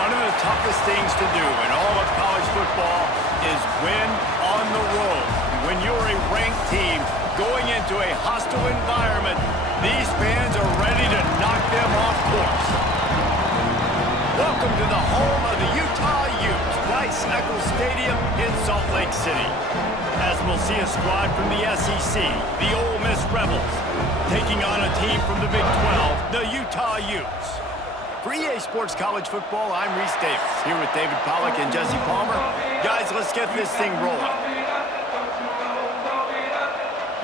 One of the toughest things to do in all of college football is win on the road. When you're a ranked team going into a hostile environment, these fans are ready to knock them off course. Welcome to the home of the Utah Utes, Rice-Eccles Stadium in Salt Lake City. As we'll see a squad from the SEC, the Ole Miss Rebels, taking on a team from the Big 12, the Utah Utes. For EA Sports College Football, I'm Reese Davis, here with David Pollack and Jesse Palmer. Guys, let's get this thing rolling.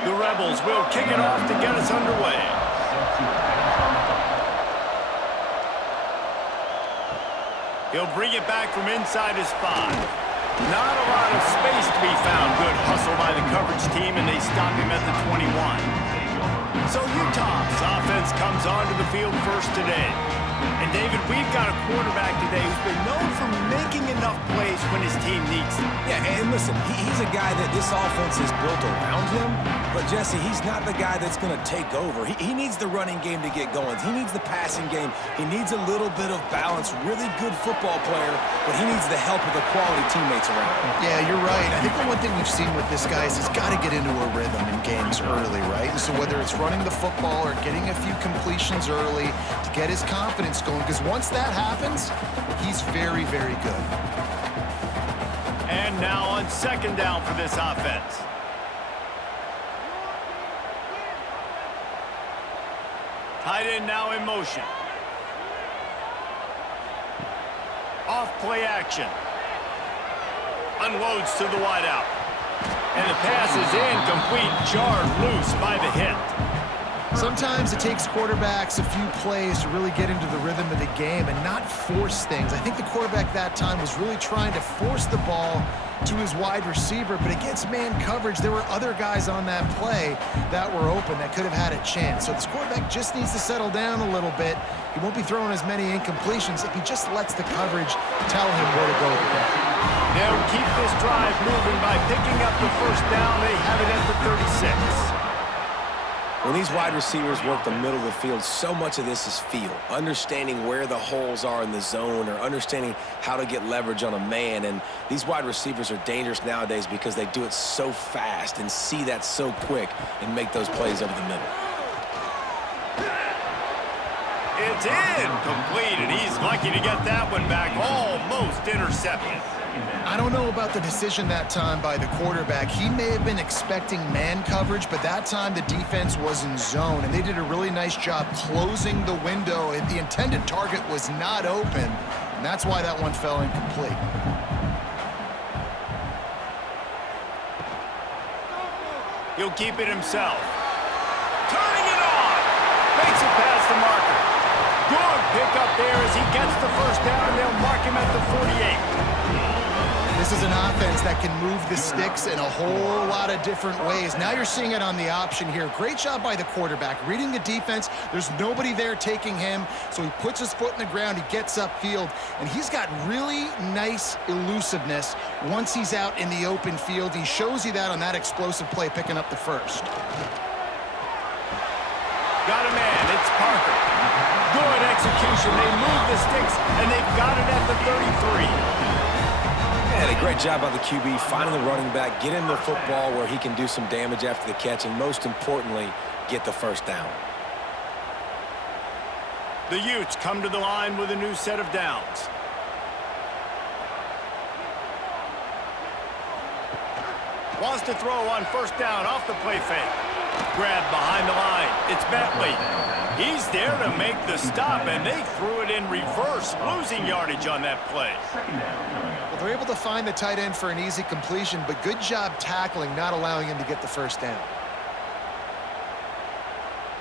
The Rebels will kick it off to get us underway. He'll bring it back from inside his 5. Not a lot of space to be found. Good hustle by the coverage team, and they stop him at the 21. So Utah's offense comes onto the field first today. And David, we've got a quarterback today who's been known for making enough plays when his team needs them. Yeah, and listen, he's a guy that this offense is built around him. But, Jesse, he's not the guy that's going to take over. He needs the running game to get going. He needs the passing game. He needs a little bit of balance. Really good football player, but he needs the help of the quality teammates around him. Yeah, you're right. I think the one thing we've seen with this guy is he's got to get into a rhythm in games early, right? And so whether it's running the football or getting a few completions early to get his confidence going, because once that happens, he's very, very good. And now on second down for this offense. Tight end now in motion. Off play action. Unloads to the wideout. And the pass is incomplete, jarred loose by the hit. Sometimes it takes quarterbacks a few plays to really get into the rhythm of the game and not force things. I think the quarterback that time was really trying to force the ball to his wide receiver, but against man coverage, there were other guys on that play that were open that could have had a chance. So this quarterback just needs to settle down a little bit. He won't be throwing as many incompletions if he just lets the coverage tell him where to go. They'll keep this drive moving by picking up the first down. They have it at the 36. When these wide receivers work the middle of the field, so much of this is feel. Understanding where the holes are in the zone or understanding how to get leverage on a man. And these wide receivers are dangerous nowadays because they do it so fast and see that so quick and make those plays over the middle. It's incomplete, and he's lucky to get that one back. Almost intercepted. I don't know about the decision that time by the quarterback. He may have been expecting man coverage, but that time the defense was in zone, and they did a really nice job closing the window. The intended target was not open, and that's why that one fell incomplete. He'll keep it himself. Turning it on. Makes it past the marker. Good pickup there as he gets the first down, and they'll mark him at the 48. This is an offense that can move the sticks in a whole lot of different ways. Now you're seeing it on the option here. Great job by the quarterback. Reading the defense, there's nobody there taking him, so he puts his foot in the ground, he gets upfield, and he's got really nice elusiveness once he's out in the open field. He shows you that on that explosive play, picking up the first. Got a man, it's Parker. Good execution. They move the sticks, and they've got it at the 33. And a great job by the QB, finding the running back, get him the football where he can do some damage after the catch, and most importantly, get the first down. The Utes come to the line with a new set of downs. Wants to throw on first down off the play fake. Grabbed behind the line. It's Bentley. He's there to make the stop, and they threw it in reverse, losing yardage on that play. Well, they're able to find the tight end for an easy completion, but good job tackling, not allowing him to get the first down.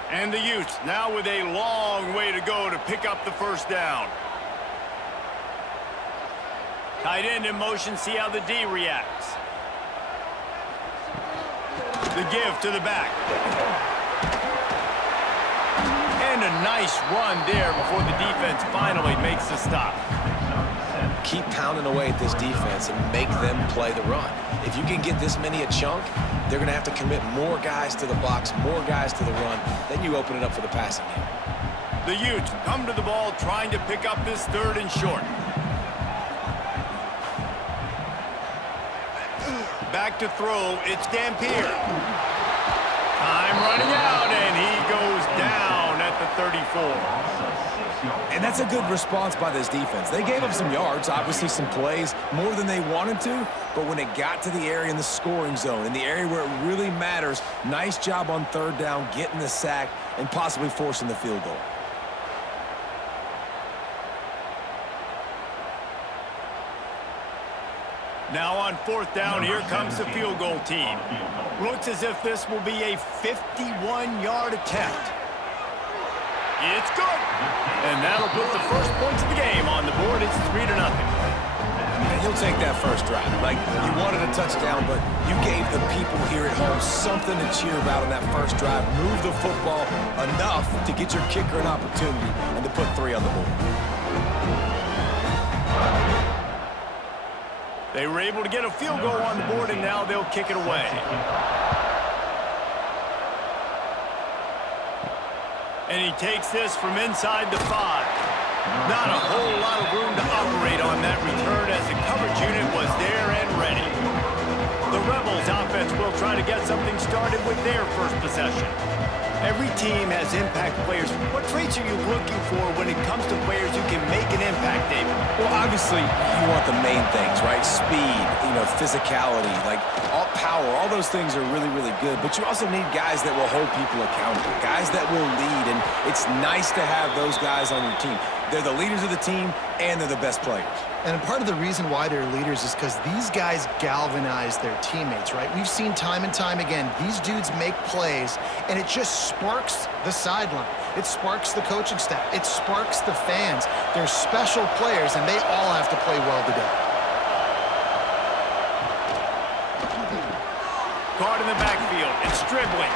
And the Utes now with a long way to go to pick up the first down. Tight end in motion, see how the D reacts. The give to the back. And a nice run there before the defense finally makes the stop. Keep pounding away at this defense and make them play the run. If you can get this many a chunk, they're going to have to commit more guys to the box, more guys to the run. Then you open it up for the passing game. The Utes come to the ball trying to pick up this third and short. Back to throw, it's Dampier. Time running out, and he goes down at the 34. And that's a good response by this defense. They gave up some yards, obviously some plays, more than they wanted to, but when it got to the area in the scoring zone, in the area where it really matters, nice job on third down, getting the sack, and possibly forcing the field goal. Now on fourth down, here comes the field goal team. Looks as if this will be a 51-yard attempt. It's good. And that'll put the first points of the game on the board. It's 3-0. And he'll take that first drive. Like, you wanted a touchdown, but you gave the people here at home something to cheer about on that first drive. Move the football enough to get your kicker an opportunity and to put 3 on the board. They were able to get a field goal on the board, and now they'll kick it away. And he takes this from inside the 5. Not a whole lot of room to operate on that return as the coverage unit was there and ready. The Rebels offense will try to get something started with their first possession. Every team has impact players. What traits are you looking for when it comes to players who can make an impact, David? Well, obviously, you want the main things, right? Speed, physicality, like all power, all those things are really, really good. But you also need guys that will hold people accountable, guys that will lead, and it's nice to have those guys on your team. They're the leaders of the team, and they're the best players. And part of the reason why they're leaders is because these guys galvanize their teammates, right? We've seen time and time again, these dudes make plays, and it just sparks the sideline. It sparks the coaching staff. It sparks the fans. They're special players, and they all have to play well today. Caught in the backfield. It's dribbling.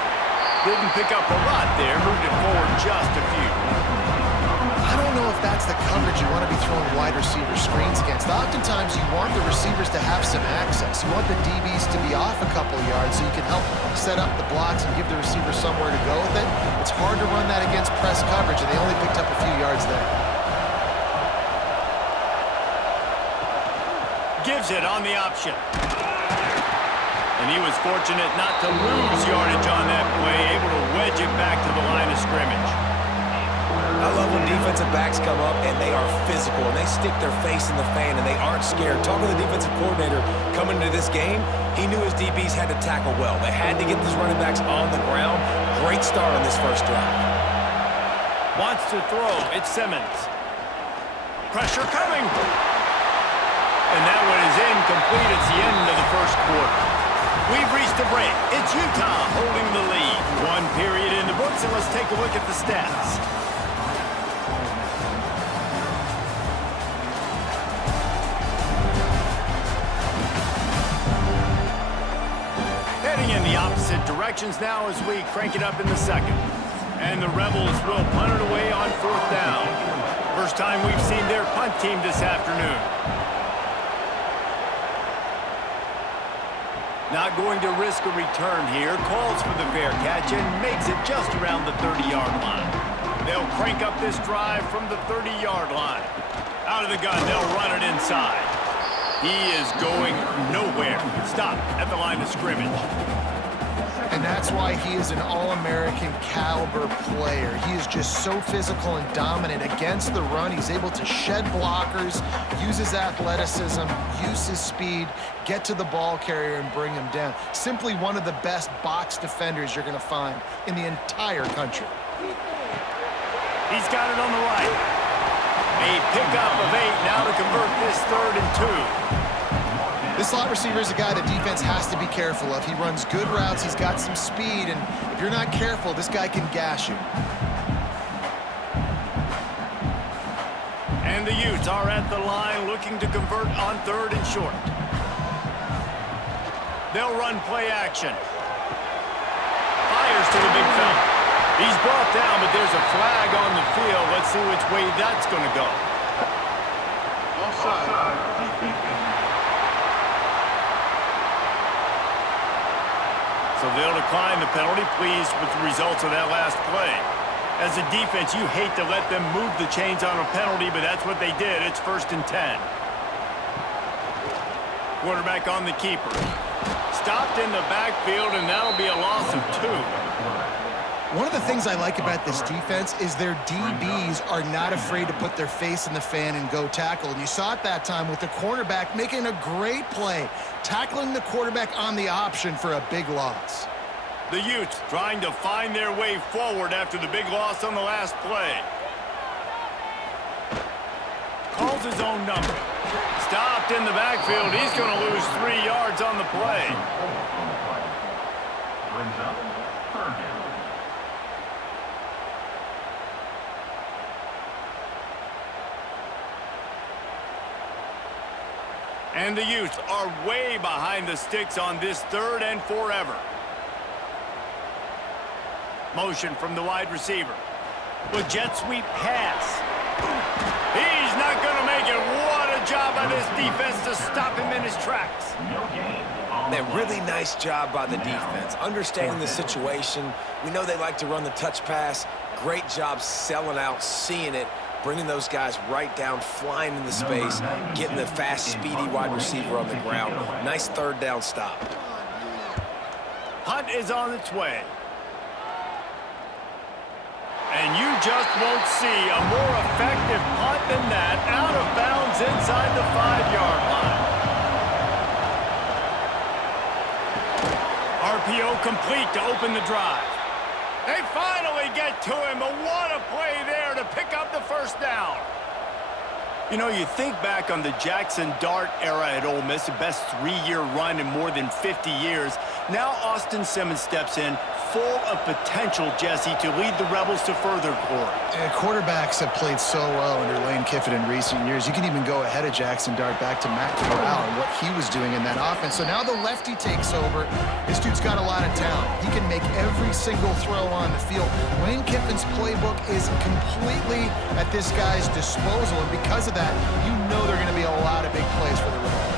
Didn't pick up a lot there. Moved it forward just a few. I don't know if that's the coverage you want to be throwing wide receiver screens against. Oftentimes, you want the receivers to have some access. You want the DBs to be off a couple of yards so you can help set up the blocks and give the receiver somewhere to go with it. It's hard to run that against press coverage, and they only picked up a few yards there. Gives it on the option. And he was fortunate not to lose yardage on that play, able to wedge it back to the line of scrimmage. I love when defensive backs come up and they are physical and they stick their face in the fan and they aren't scared. Talking to the defensive coordinator coming into this game, he knew his DBs had to tackle well. They had to get these running backs on the ground. Great start on this first drive. Wants to throw. It's Simmons. Pressure coming. And that one is incomplete. It's the end of the first quarter. We've reached a break. It's Utah holding the lead. 1 period in the books, and let's take a look at the stats. Heading in the opposite directions now as we crank it up in the second. And the Rebels will punt it away on fourth down. First time we've seen their punt team this afternoon. Not going to risk a return here. Calls for the fair catch and makes it just around the 30-yard line. They'll crank up this drive from the 30-yard line. Out of the gun, they'll run it inside. He is going nowhere. Stop at the line of scrimmage. And that's why he is an All-American caliber player. He is just so physical and dominant against the run. He's able to shed blockers, use his athleticism, use his speed, get to the ball carrier and bring him down. Simply one of the best box defenders you're going to find in the entire country. He's got it on the right. A pickup of 8 now to convert this 3rd and 2. This slot receiver is a guy the defense has to be careful of. He runs good routes, he's got some speed, and if you're not careful, this guy can gash you. And the Utes are at the line looking to convert on 3rd and short. They'll run play action. Fires to the big fella. He's brought down, but there's a flag on the field. Let's see which way that's going to go. Offside. So they'll decline the penalty, pleased with the results of that last play. As a defense, you hate to let them move the chains on a penalty, but that's what they did. It's 1st and 10. Quarterback on the keeper. Stopped in the backfield, and that'll be a loss of 2. One of the things I like about this defense is their DBs are not afraid to put their face in the fan and go tackle. And you saw it that time with the cornerback making a great play, tackling the quarterback on the option for a big loss. The Utes trying to find their way forward after the big loss on the last play. Calls his own number. Stopped in the backfield. He's going to lose 3 yards on the play. And the Utes are way behind the sticks on this 3rd and forever. Motion from the wide receiver. With jet sweep pass. He's not going to make it. What a job by this defense to stop him in his tracks. A really nice job by the defense, understanding the situation. We know they like to run the touch pass. Great job selling out, seeing it, bringing those guys right down, flying into space, getting the fast, speedy wide receiver on the ground. Nice 3rd down stop. Hunt is on its way. And you just won't see a more effective punt than that, out of bounds inside the 5-yard line. RPO complete to open the drive. They finally get to him, but what a play there to pick up the 1st down. You know, you think back on the Jackson Dart era at Ole Miss, the best 3-year run in more than 50 years. Now Austin Simmons steps in, full of potential, Jesse, to lead the Rebels to further glory. Quarterbacks have played so well under Lane Kiffin in recent years. You can even go ahead of Jackson Dart back to Matt Corral and what he was doing in that offense. So now the lefty takes over. This dude's got a lot of talent. He can make every single throw on the field. Lane Kiffin's playbook is completely at this guy's disposal, and because of that, you know there are going to be a lot of big plays for the Rebels.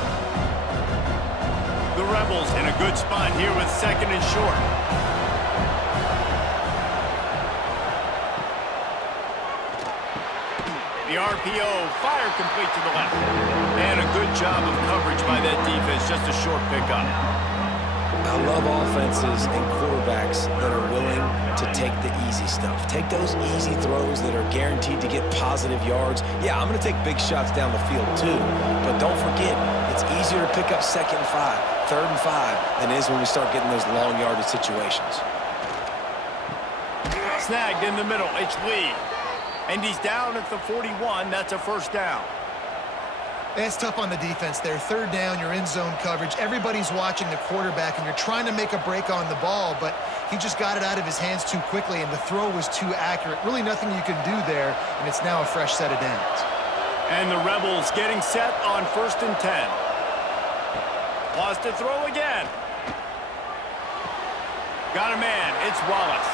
The Rebels in a good spot here with 2nd and short. The RPO, fire complete to the left. And a good job of coverage by that defense, just a short pickup. I love offenses and quarterbacks that are willing to take the easy stuff. Take those easy throws that are guaranteed to get positive yards. Yeah, I'm going to take big shots down the field too, but don't forget, it's easier to pick up 2nd and 5, 3rd and 5 than it is when we start getting those long yardage situations. Snagged in the middle, it's Lee. And he's down at the 41. That's a 1st down. It's tough on the defense there. 3rd down, you're in zone coverage. Everybody's watching the quarterback, and you're trying to make a break on the ball, but he just got it out of his hands too quickly, and the throw was too accurate. Really nothing you can do there, and it's now a fresh set of downs. And the Rebels getting set on 1st and 10. Wants to throw again. Got a man. It's Wallace.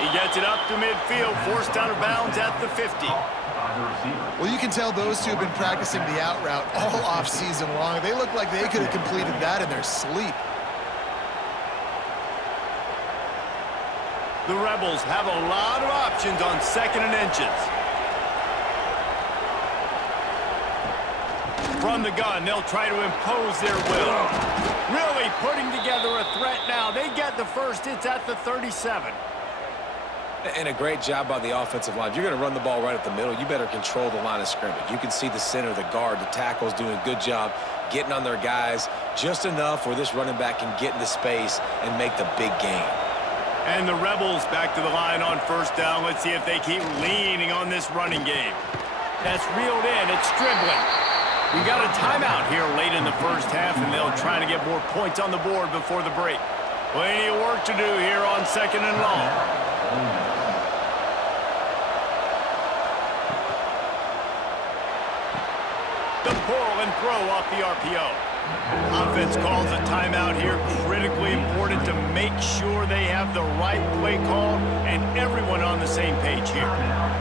He gets it up to midfield, forced out of bounds at the 50. Well, you can tell those two have been practicing the out route all off-season long. They look like they could have completed that in their sleep. The Rebels have a lot of options on 2nd and inches. From the gun, they'll try to impose their will. Really putting together a threat now. They get the 1st. It's at the 37. And a great job by the offensive line. If you're going to run the ball right at the middle, you better control the line of scrimmage. You can see the center, the guard, the tackle's doing a good job getting on their guys just enough where this running back can get into space and make the big gain. And the Rebels back to the line on 1st down. Let's see if they keep leaning on this running game. That's reeled in. It's Stribling. We got a timeout here late in the 1st half, and they'll try to get more points on the board before the break. Plenty of work to do here on 2nd and long. The pull and throw off the RPO. Offense calls a timeout here. Critically important to make sure they have the right play call and everyone on the same page here.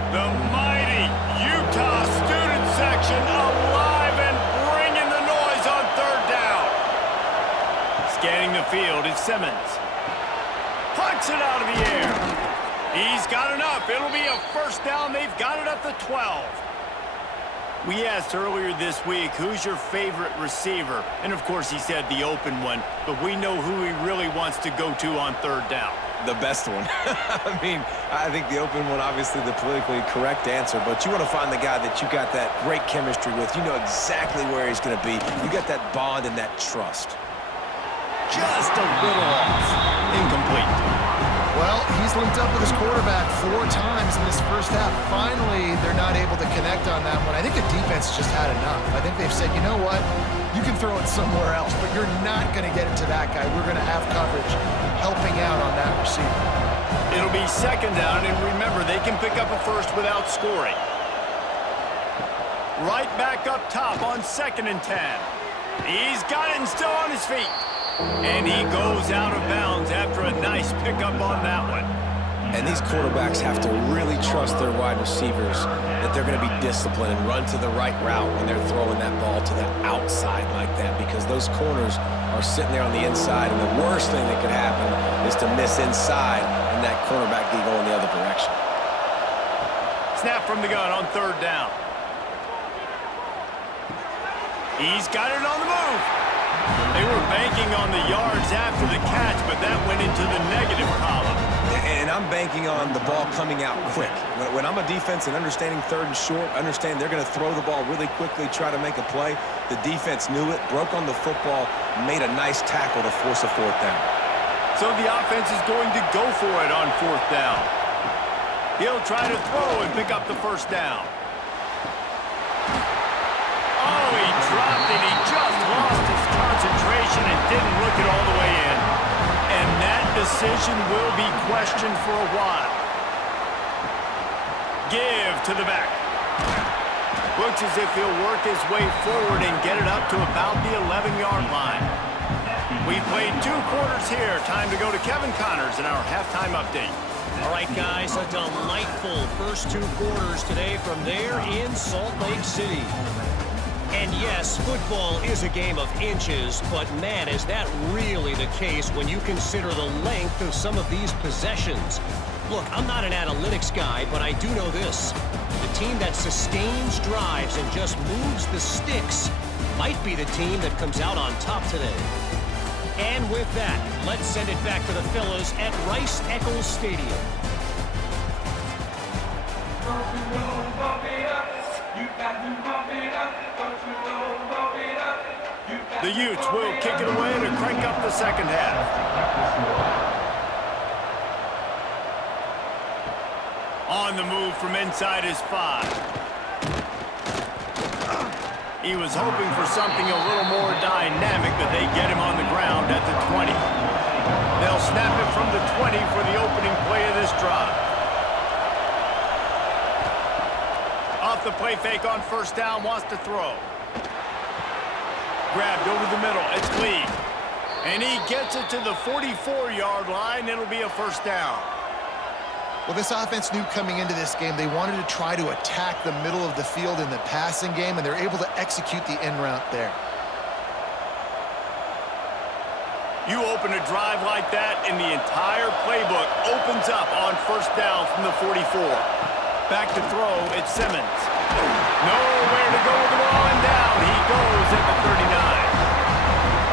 The mighty Utah student section alive and bringing the noise on 3rd down. Scanning the field, it's Simmons. Puts it out of the air. He's got enough. It'll be a 1st down. They've got it at the 12. We asked earlier this week, who's your favorite receiver? And of course he said the open one, but we know who he really wants to go to on third down. The best one. I mean, I think the open one, obviously the politically correct answer, but you want to find the guy that you got that great chemistry with. You know exactly where he's going to be. You got that bond and that trust. Just a little off. Incomplete. Well, he's linked up with his quarterback 4 times in this first half. Finally, they're not able to connect on that one. I think the defense just had enough. I think they've said, you know what? You can throw it somewhere else, but you're not going to get it to that guy. We're going to have coverage helping out on that receiver. It'll be second down, and remember, they can pick up a first without scoring. Right back up top on 2nd and 10. He's got it and still on his feet. And he goes out of bounds after a nice pickup on that one. And these quarterbacks have to really trust their wide receivers that they're going to be disciplined and run to the right route when they're throwing that ball to the outside like that, because those corners are sitting there on the inside, and the worst thing that could happen is to miss inside and that cornerback be going the other direction. Snap from the gun on 3rd down. He's got it on the move. They were banking on the yards after the catch, but that went into the negative column. And I'm banking on the ball coming out quick. When I'm a defense and understanding 3rd and short, understand they're going to throw the ball really quickly, try to make a play. The defense knew it, broke on the football, made a nice tackle to force a 4th down. So the offense is going to go for it on 4th down. He'll try to throw and pick up the 1st down. Oh, he dropped it. He just lost his concentration and didn't look it all the way in. And that decision will be questioned for a while. Give to the back. Looks as if he'll work his way forward and get it up to about the 11-yard line. We've played 2 quarters here. Time to go to Kevin Connors in our halftime update. All right, guys, a delightful first 2 quarters today from there in Salt Lake City. And yes, football is a game of inches, but man, is that really the case when you consider the length of some of these possessions. Look, I'm not an analytics guy, but I do know this. The team that sustains drives and just moves the sticks might be the team that comes out on top today. And with that, let's send it back to the fellows at Rice-Eccles Stadium. The Utes will kick it away to crank up the second half. On the move from inside his 5. He was hoping for something a little more dynamic, but they get him on the ground at the 20. They'll snap it from the 20 for the opening play of this drive. Off the play fake on 1st down, wants to throw. Grabbed over the middle, it's Lee. And he gets it to the 44-yard line. It'll be a 1st down. Well, this offense knew coming into this game they wanted to try to attack the middle of the field in the passing game, and they're able to execute the in route there. You open a drive like that, and the entire playbook opens up on 1st down from the 44. Back to throw, it's Simmons. Nowhere to go with the ball, and down he goes at the 39.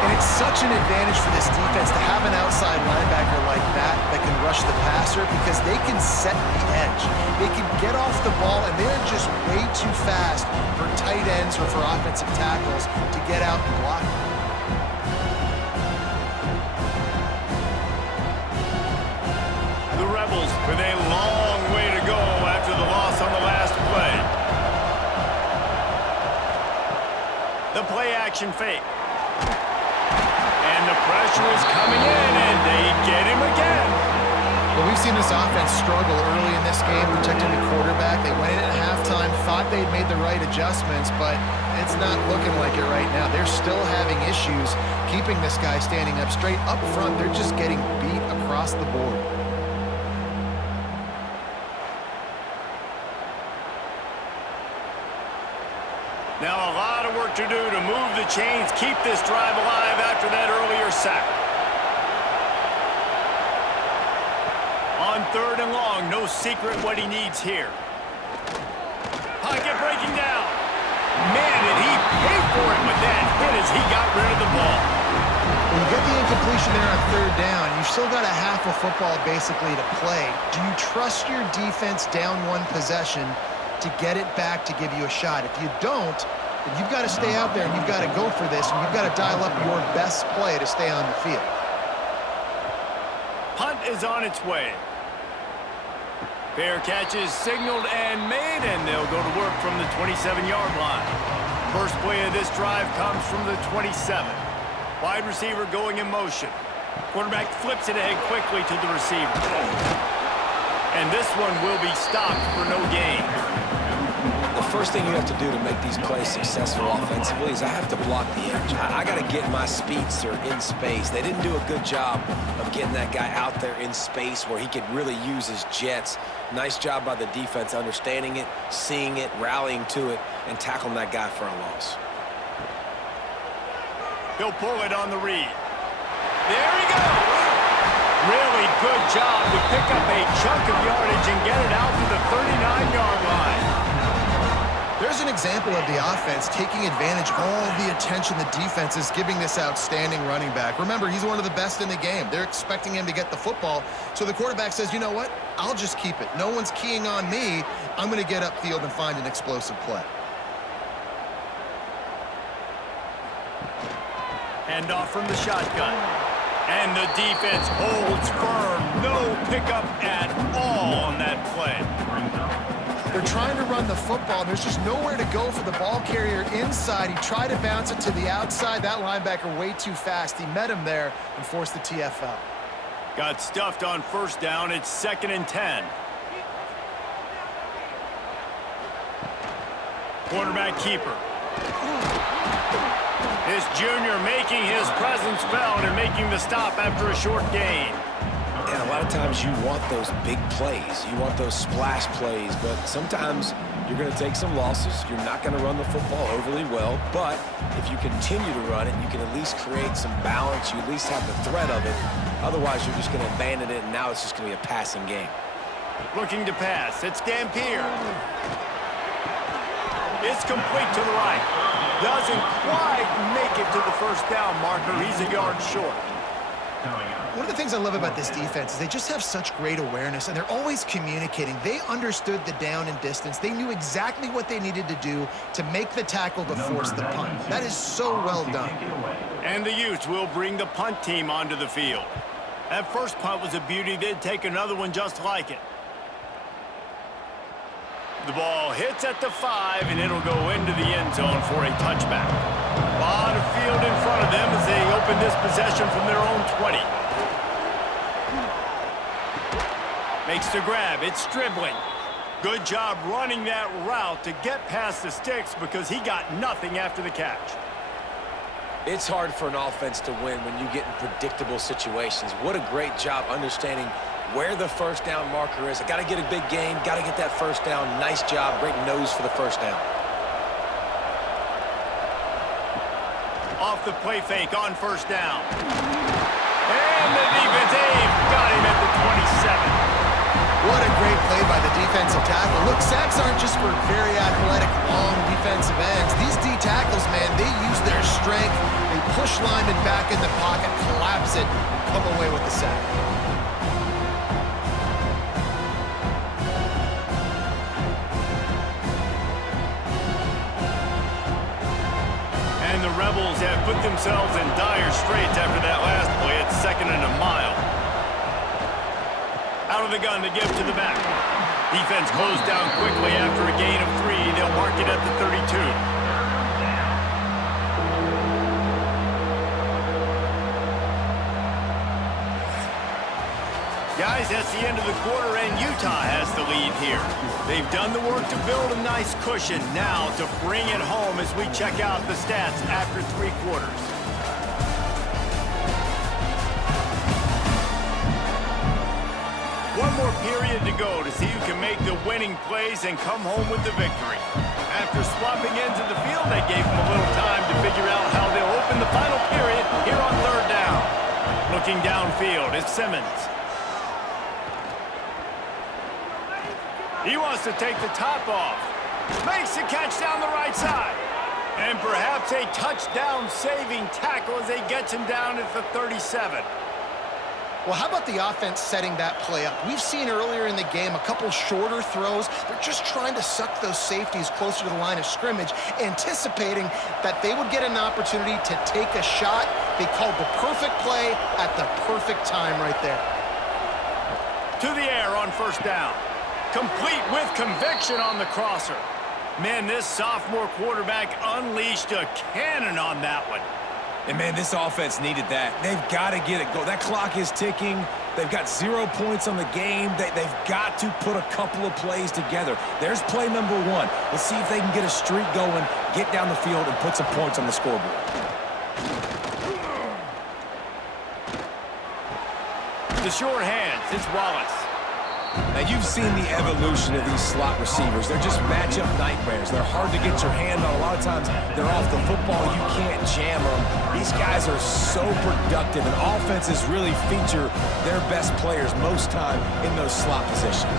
And it's such an advantage for this defense to have an outside linebacker like that can rush the passer, because they can set the edge. They can get off the ball, and they're just way too fast for tight ends or for offensive tackles to get out and block. The Rebels with a long way to go after the loss on the last play. The play action fake. And the pressure is coming in, and they get him again. Well, we've seen this offense struggle early in this game, protecting the quarterback. They went in at halftime, thought they'd made the right adjustments, but it's not looking like it right now. They're still having issues keeping this guy standing up straight. Up front, they're just getting beat across the board. Now a lot of work to do to move the chains, keep this drive alive after that earlier sack. On 3rd and long, no secret what he needs here. Pocket breaking down. Man, did he pay for it with that hit as he got rid of the ball. Well, you get the incompletion there on third down. You've still got a half of football basically to play. Do you trust your defense down one possession to get it back to give you a shot? If you don't, then you've got to stay out there and you've got to go for this, and you've got to dial up your best play to stay on the field. Punt is on its way. Fair catch is signaled and made, and they'll go to work from the 27-yard line. First play of this drive comes from the 27. Wide receiver going in motion. Quarterback flips it ahead quickly to the receiver. And this one will be stopped for no gain. The first thing you have to do to make these plays successful offensively is I have to block the edge. I got to get my speedster in space. They didn't do a good job of getting that guy out there in space where he could really use his jets. Nice job by the defense understanding it, seeing it, rallying to it, and tackling that guy for a loss. He'll pull it on the read. There he goes! Really good job to pick up a chunk of yardage and get it out to the 39-yard line. There's an example of the offense taking advantage of all the attention the defense is giving this outstanding running back. Remember, he's one of the best in the game. They're expecting him to get the football, so the quarterback says, you know what? I'll just keep it. No one's keying on me. I'm going to get upfield and find an explosive play. Hand off from the shotgun. And the defense holds firm. No pickup at all on that play. They're trying to run the football. There's just nowhere to go for the ball carrier inside. He tried to bounce it to the outside. That linebacker way too fast. He met him there and forced the TFL. Got stuffed on first down. It's 2nd and 10. Quarterback keeper. This junior making his presence felt and making the stop after a short gain. And a lot of times you want those big plays. You want those splash plays, but sometimes you're going to take some losses. You're not going to run the football overly well, but if you continue to run it, you can at least create some balance. You at least have the threat of it. Otherwise, you're just going to abandon it, and now it's just going to be a passing game. Looking to pass. It's Dampier. It's complete to the right. Doesn't quite make it to the first down marker. He's a yard short. One of the things I love about this defense is they just have such great awareness, and they're always communicating. They understood the down and distance. They knew exactly what they needed to do to make the tackle to force the punt. That is so well done. And the Utes will bring the punt team onto the field. That first punt was a beauty. They'd take another one just like it. The ball hits at the 5, and it'll go into the end zone for a touchback. A lot of field in front of them as they open this possession from their own 20. Makes the grab. It's Stribling. Good job running that route to get past the sticks because he got nothing after the catch. It's hard for an offense to win when you get in predictable situations. What a great job understanding where the first down marker is. I got to get a big gain, got to get that first down. Nice job, great nose for the first down. Off the play fake on first down. And the defense got him at the 27. What a great play by the defensive tackle. Look, sacks aren't just for very athletic, long defensive ends. These D tackles, man, they use their strength. They push linemen back in the pocket, collapse it, and come away with the sack. And the Rebels have put themselves in dire straits after that last play. It's 2nd and a mile. Out of the gun to give to the back. Defense closed down quickly after a gain of 3. They'll mark it at the 32. Guys, that's the end of the quarter, and Utah has the lead here. They've done the work to build a nice cushion. Now to bring it home as we check out the stats after 3 quarters. One more period to go to see who can make the winning plays and come home with the victory. After swapping ends of the field, that gave them a little time to figure out how they'll open the final period here on 3rd down. Looking downfield, it's Simmons. He wants to take the top off. Makes the catch down the right side. And perhaps a touchdown-saving tackle as he gets him down at the 37. Well, how about the offense setting that play up? We've seen earlier in the game a couple shorter throws. They're just trying to suck those safeties closer to the line of scrimmage, anticipating that they would get an opportunity to take a shot. They called the perfect play at the perfect time right there. To the air on first down. Complete with conviction on the crosser. Man, this sophomore quarterback unleashed a cannon on that one. And, man, this offense needed that. They've got to get it go. That clock is ticking. They've got 0 points on the game. They've got to put a couple of plays together. There's play number 1. Let's see if they can get a streak going, get down the field, and put some points on the scoreboard. The short hands, it's Wallace. Now, you've seen the evolution of these slot receivers. They're just matchup nightmares. They're hard to get your hand on. A lot of times, they're off the football. You can't jam them. These guys are so productive, and offenses really feature their best players most time in those slot positions.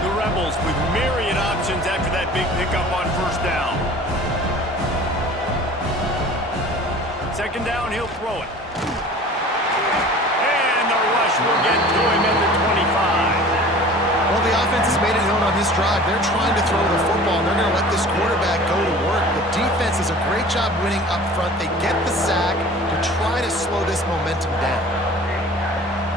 The Rebels with myriad options after that big pickup on first down. Second down, he'll throw it. And the rush will get to him at the 25. Well, the offense has made it known on this drive. They're trying to throw the football, and they're going to let this quarterback go to work. The defense does a great job winning up front. They get the sack to try to slow this momentum down.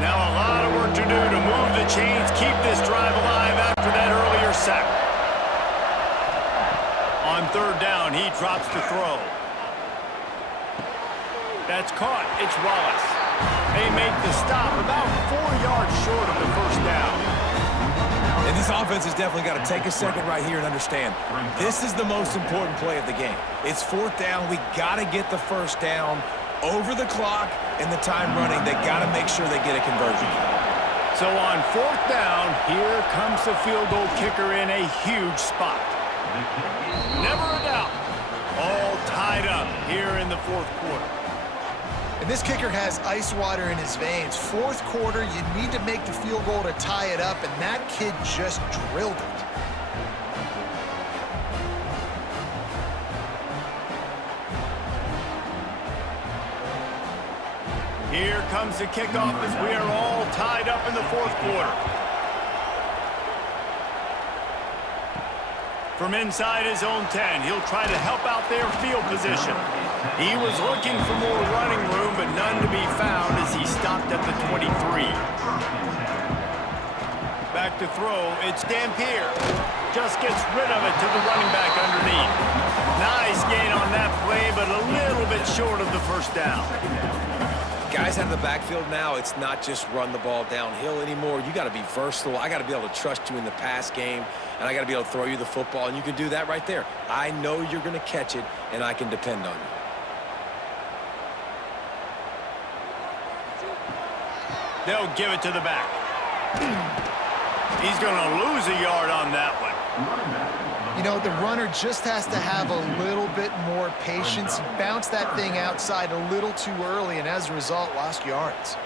Now a lot of work to do to move the chains, keep this drive alive after that earlier sack. On third down, he drops to throw. That's caught. It's Wallace. They make the stop about 4 yards short of the first down. And this offense has definitely got to take a second right here and understand this is the most important play of the game. It's fourth down. We got to get the first down over the clock and the time running. They got to make sure they get a conversion. So on fourth down, here comes the field goal kicker in a huge spot. Never a doubt. All tied up here in the fourth quarter. And this kicker has ice water in his veins. Fourth quarter, you need to make the field goal to tie it up, and that kid just drilled it. Here comes the kickoff as we are all tied up in the fourth quarter. From inside his own 10, he'll try to help out their field position. He was looking for more running room, but none to be found as he stopped at the 23. Back to throw, it's Dampier. Just gets rid of it to the running back underneath. Nice gain on that play, but a little bit short of the first down. Guys out of the backfield now, it's not just run the ball downhill anymore. You got to be versatile. I got to be able to trust you in the pass game, and I got to be able to throw you the football, and you can do that right there. I know you're going to catch it, and I can depend on you. They'll give it to the back. He's going to lose a yard on that one. You know, the runner just has to have a little bit more patience. Bounce that thing outside a little too early, and as a result, lost yards.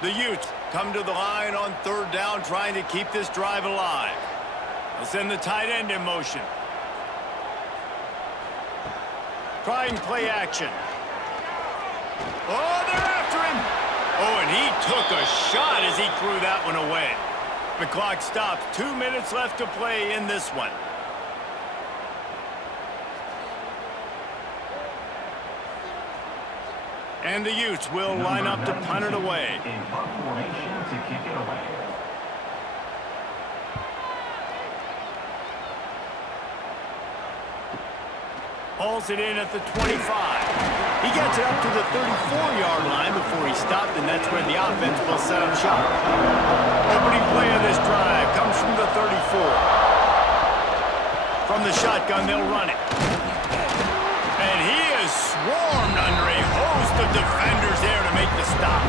The Utes come to the line on third down, trying to keep this drive alive. They'll send the tight end in motion. Trying play action. Oh, they're after him. Oh, and he took a shot as he threw that one away. The clock stops. 2 minutes left to play in this one. And the Utes will line up to punt it away. In punt formation to kick it away. Hauls it in at the 25. He gets it up to the 34-yard line before he stopped, and that's where the offense will set up shop. Opening play of this drive comes from the 34. From the shotgun, they'll run it. And he is swarmed under a host of defenders there to make the stop.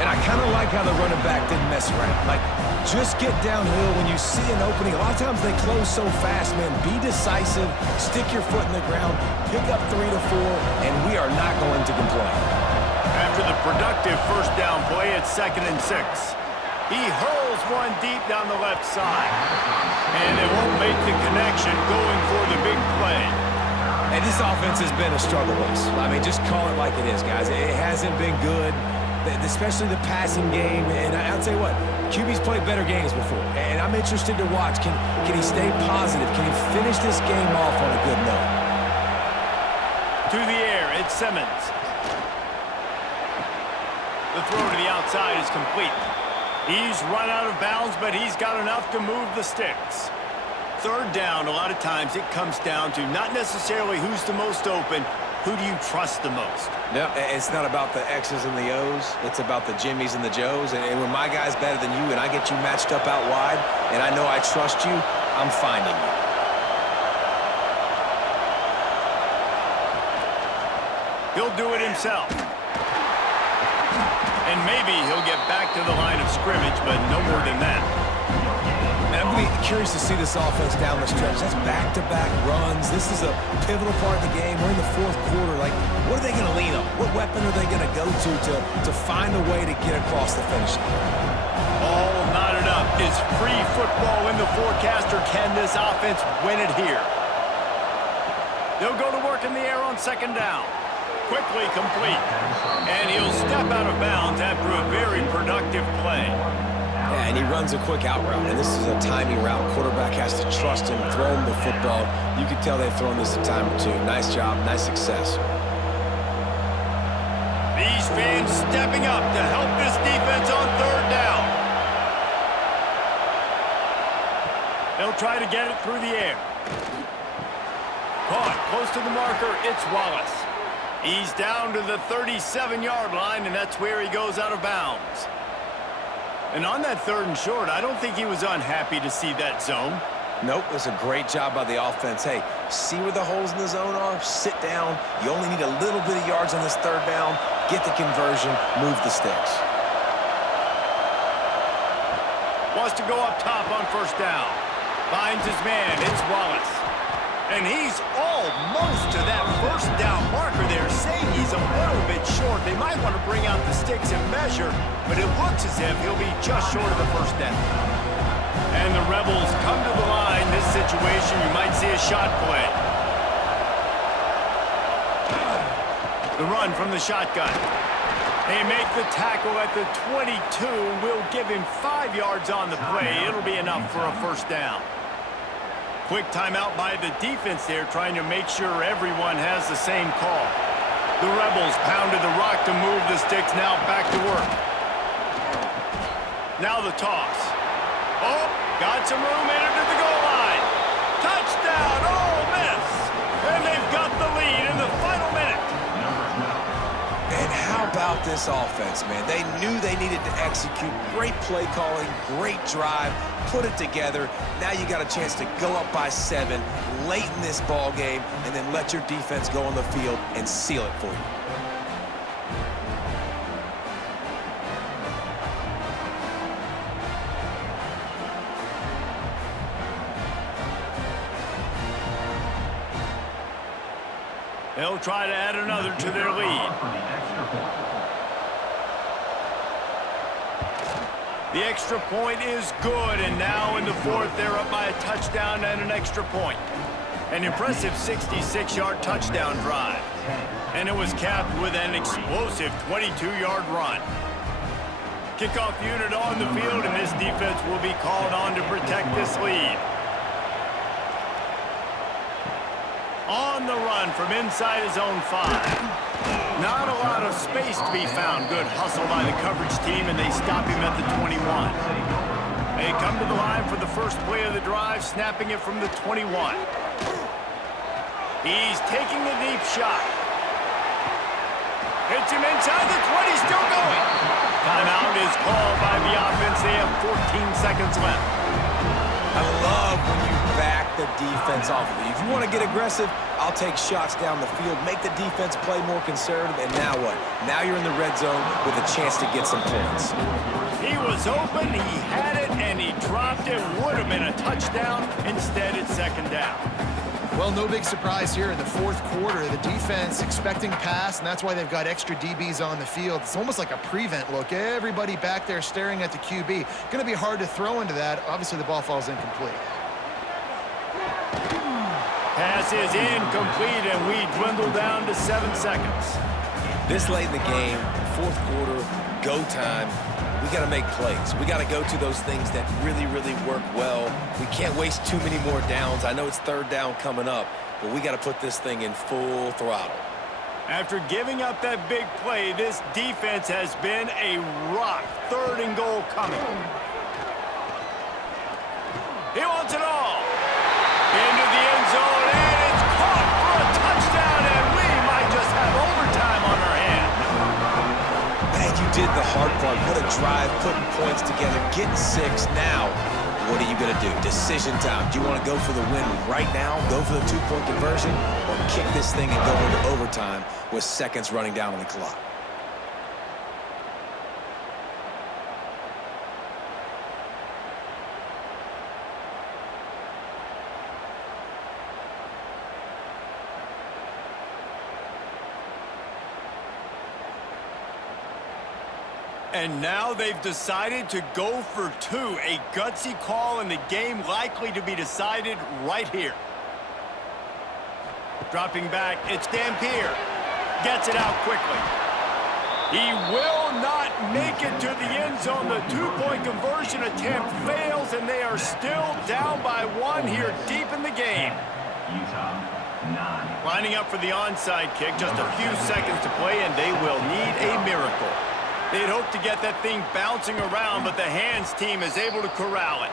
And I kind of like how the running back didn't mess around. Like, just get downhill when you see an opening. A lot of times they close so fast, man. Be decisive, stick your foot in the ground, pick up 3 to 4, and we are not going to complain. After the productive first down play, it's 2nd and 6. He hurls one deep down the left side. And they won't make the connection going for the big play. And this offense has been a struggle bus. I mean, just call it like it is, guys. It hasn't been good, especially the passing game. And I'll tell you what, QB's played better games before. And I'm interested to watch. Can he stay positive? Can he finish this game off on a good note? To the air, it's Simmons. The throw to the outside is complete. He's run out of bounds, but he's got enough to move the sticks. Third down, a lot of times it comes down to not necessarily who's the most open, who do you trust the most? No, it's not about the X's and the O's. It's about the Jimmies and the Joes. And when my guy's better than you and I get you matched up out wide and I know I trust you, I'm finding you. He'll do it himself. And maybe he'll get back to the line of scrimmage, but no more than that. And I'm going to be curious to see this offense down the stretch. That's back-to-back runs. This is a pivotal part of the game. We're in the fourth quarter. Like, what are they going to lean on? What weapon are they going to go to find a way to get across the finish line? All knotted up. Is free football in the forecast, or can this offense win it here? They'll go to work in the air on second down. Quickly complete. And he'll step out of bounds after a very productive play. Yeah, and he runs a quick out route, and this is a timing route. Quarterback has to trust him, throw him the football. You can tell they've thrown this a time or two. Nice job, nice success. These fans stepping up to help this defense on third down. They'll try to get it through the air. Caught close to the marker, it's Wallace. He's down to the 37-yard line, and that's where he goes out of bounds. And on that third and short, I don't think he was unhappy to see that zone. Nope, it was a great job by the offense. Hey, see where the holes in the zone are? Sit down. You only need a little bit of yards on this third down. Get the conversion, move the sticks. Wants to go up top on first down. Finds his man, it's Wallace. And he's almost to that first down marker there, saying he's a little bit short. They might want to bring out the sticks and measure, but it looks as if he'll be just short of the first down. And the Rebels come to the line. This situation, you might see a shot play. The run from the shotgun. They make the tackle at the 22. We'll give him 5 yards on the play. It'll be enough for a first down. Quick timeout by the defense there, trying to make sure everyone has the same call. The Rebels pounded the rock to move the sticks, now back to work. Now the toss. Oh, got some room, entered to the goal line. Touchdown, Ole Miss! And they've got the lead in the final minute. And how about this offense, man? They knew they needed to execute. Great play calling, great drive, put it together. Now you got a chance to go up by 7 late in this ball game and then let your defense go on the field and seal it for you. They'll try to add another to their lead. The extra point is good, and now in the fourth, they're up by a touchdown and an extra point. An impressive 66-yard touchdown drive. And it was capped with an explosive 22-yard run. Kickoff unit on the field, and this defense will be called on to protect this lead. On the run from inside his own 5. Not a lot of space to be found. Good hustle by the coverage team, and they stop him at the 21. They come to the line for the first play of the drive, snapping it from the 21. He's taking the deep shot. Hits him inside the 20, still going. Timeout is called by the offense. They have 14 seconds left. I love when you back the defense off of you. If you want to get aggressive, I'll take shots down the field, make the defense play more conservative, and now what? Now you're in the red zone with a chance to get some points. He was open, he had it, and he dropped it. Would have been a touchdown. Instead, it's second down. Well, no big surprise here in the fourth quarter. The defense expecting pass, and that's why they've got extra DBs on the field. It's almost like a prevent look. Everybody back there staring at the QB. Going to be hard to throw into that. Obviously, the ball falls incomplete. Pass is incomplete, and we dwindle down to 7 seconds. This late in the game, fourth quarter, go time. We got to make plays. We got to go to those things that really, really work well. We can't waste too many more downs. I know it's third down coming up, but we got to put this thing in full throttle. After giving up that big play, this defense has been a rock. 3rd and goal coming. He wants it all. Into the end zone, and it's caught for a touchdown, and we might just have overtime on our hands. Man, you did the hard part. What a drive, putting points together, getting 6. Now, what are you going to do? Decision time. Do you want to go for the win right now, go for the 2-point conversion, or kick this thing and go into overtime with seconds running down on the clock? And now they've decided to go for 2. A gutsy call, and the game likely to be decided right here. Dropping back, it's Dampier. Gets it out quickly. He will not make it to the end zone. The 2-point conversion attempt fails, and they are still down by 1 here deep in the game. Utah, 9. Lining up for the onside kick, just a few seconds to play, and they will need a miracle. They'd hope to get that thing bouncing around, but the hands team is able to corral it.